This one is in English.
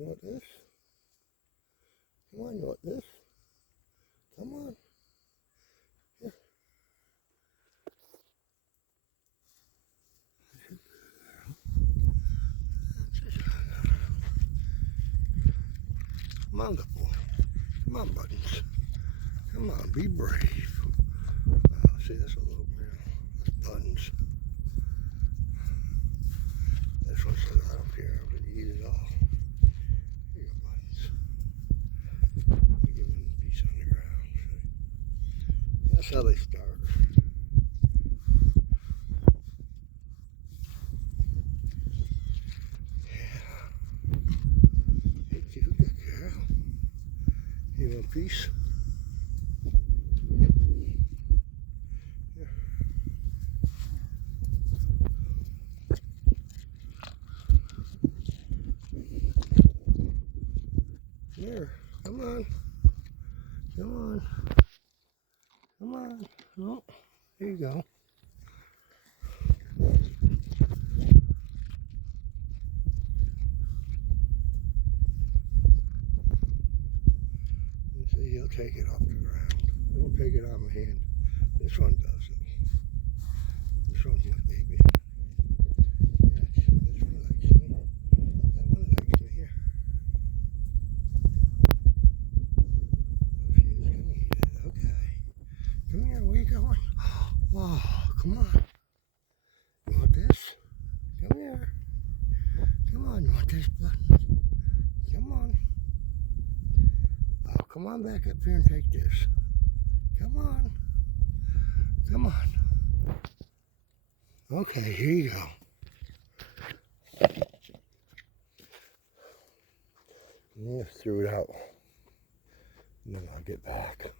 You want this? Come on, you want this? Come on. Here. Come on, good boy. Come on, buttons. Come on, be brave. Oh, see, that's a little bit. That's buttons. This one says, I don't care. I'm going to eat it all. Here you go, buttons. I give them a piece on the ground. That's how they start. Yeah. Hey, you good girl. You want a piece? Here, come on. Come on. Come on. Oh, there you go. And see, he'll take it off the ground. He won't take it out of my hand. This one does it. This one's my baby. Yes, this one likes me. That one likes me here. She is gonna eat it. Okay. Come here, where you going? Oh, come on. You want this? Come here. Come on, you want this button? Come on. Oh, come on back up here and take this. Come on. Come on. Okay, here you go. I'm gonna throw it out. And then I'll get back.